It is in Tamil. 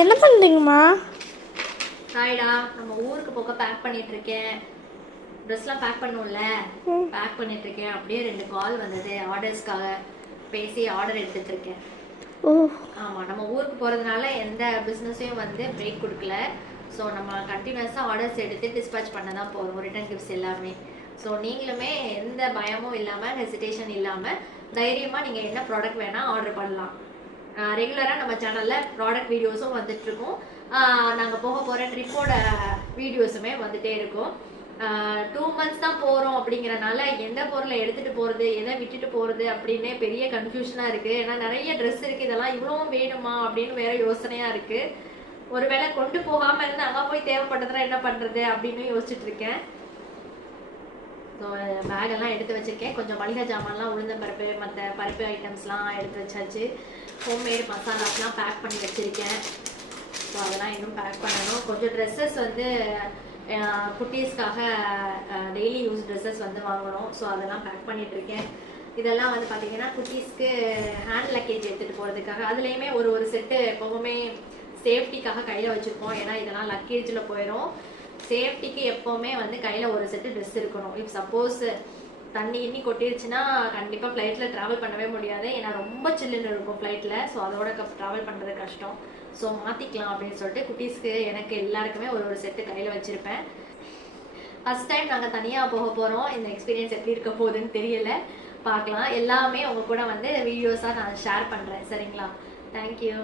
என்ன பண்ணுறீங்கம்மா? ஹாய்டா, நம்ம ஊருக்கு போக பேக் பண்ணிட்டு இருக்கேன். ட்ரெஸ்லாம் பேக் பண்ணும்ல, பேக் பண்ணிட்டு இருக்கேன். அப்படியே 2 கால் வந்தது, ஆர்டர்ஸ்க்காக பேசி ஆர்டர் எடுத்துட்டு இருக்கேன். ஓ ஆமாம், நம்ம ஊருக்கு போகிறதுனால எந்த பிஸ்னஸையும் வந்து பிரேக் கொடுக்கல. ஸோ நம்ம கண்டினியூஸாக ஆர்டர்ஸ் எடுத்து டிஸ்பேச் பண்ண தான் போகிறோம், ரிட்டன் கிஃப்ட்ஸ் எல்லாமே. ஸோ நீங்களுமே எந்த பயமும் இல்லாமல், ஹெசிடேஷன் இல்லாமல் தைரியமாக நீங்கள் என்ன ப்ராடக்ட் வேணால் ஆர்டர் பண்ணலாம். ரெகுலராக நம்ம சேனலில் ப்ராடக்ட் வீடியோஸும் வந்துட்டுருக்கோம். நாங்கள் போக போகிற ட்ரிப்போட வீடியோஸுமே வந்துகிட்டே இருக்கும். 2 months தான் போகிறோம் அப்படிங்கிறனால எந்த பொருளை எடுத்துகிட்டு போகிறது, எதை விட்டுட்டு போகிறது அப்படின்னே பெரிய கன்ஃபியூஷனாக இருக்குது. ஏன்னா நிறைய ட்ரெஸ் இருக்குது, இதெல்லாம் இவ்வளவும் வேணுமா அப்படின்னு வேறு யோசனையாக இருக்குது. ஒருவேளை கொண்டு போகாமல் இருந்து அங்கே போய் தேவைப்பட்டதுனா என்ன பண்ணுறது அப்படின்னு யோசிச்சுட்டு இருக்கேன். ஸோ பேகெல்லாம் எடுத்து வச்சுருக்கேன். கொஞ்சம் மளிகை ஜாமான்லாம், உளுந்தம் பருப்பு, மற்ற பருப்பு ஐட்டம்ஸ்லாம் எடுத்து வச்சாச்சு. ஹோம்மேட் மசாலாஸ்லாம் பேக் பண்ணி வச்சுருக்கேன். ஸோ அதெல்லாம் இன்னும் பேக் பண்ணணும். கொஞ்சம் ட்ரெஸ்ஸஸ் வந்து குட்டீஸ்க்காக டெய்லி யூஸ் ட்ரெஸ்ஸஸ் வந்து வாங்கணும். ஸோ அதெல்லாம் பேக் பண்ணிகிட்ருக்கேன். இதெல்லாம் வந்து பார்த்திங்கன்னா குட்டீஸ்க்கு ஹேண்ட் லக்கேஜ் எடுத்துகிட்டு போகிறதுக்காக. அதுலேயுமே ஒரு செட்டு எப்போவுமே சேஃப்டிக்காக கையில் வச்சுருப்போம். ஏன்னா இதெல்லாம் லக்கேஜில் போயிடும். சேஃப்டிக்கு எப்போவுமே வந்து கையில் ஒரு செட்டு ட்ரெஸ் இருக்கணும். இப் சப்போஸ் தண்ணி இன்னி கொட்டிருச்சுன்னா கண்டிப்பாக ஃப்ளைட்டில் ட்ராவல் பண்ணவே முடியாது. ஏன்னா ரொம்ப சில்லுன்னு இருக்கும் ஃப்ளைட்டில். ஸோ அதோட ட்ராவல் பண்ணுறது கஷ்டம். ஸோ மாற்றிக்கலாம் அப்படின்னு சொல்லிட்டு குட்டீஸ்க்கு எனக்கு எல்லாருக்குமே ஒரு செட்டு கையில் வச்சுருப்பேன். ஃபஸ்ட் டைம் நாங்கள் தனியாக போக போகிறோம். இந்த எக்ஸ்பீரியன்ஸ் எப்படி இருக்க போகுதுன்னு தெரியல, பார்க்கலாம். எல்லாமே உங்கள் கூட வந்து வீடியோஸாக நான் ஷேர் பண்ணுறேன். சரிங்களா? தேங்க்யூ.